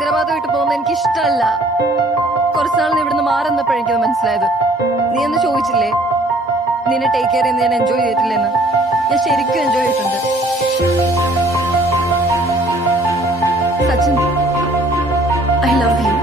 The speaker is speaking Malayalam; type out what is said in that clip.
ഹൈദരാബാദ് വിട്ട് പോകുന്നത് എനിക്ക് ഇഷ്ടമല്ല. കുറച്ചുനാൾ നീ ഇവിടുന്ന് മാറുന്നപ്പോഴേ എനിക്കത് മനസ്സിലായത്. നീ എന്ന് ചോദിച്ചില്ലേ നിന്നെ ടേക്ക് കെയർ ചെയ്യുന്ന ഞാൻ എൻജോയ് ചെയ്തിട്ടില്ലെന്ന്? ഞാൻ ശരിക്കും എൻജോയ് ചെയ്തിട്ടുണ്ട് സച്ചിൻ. I love you.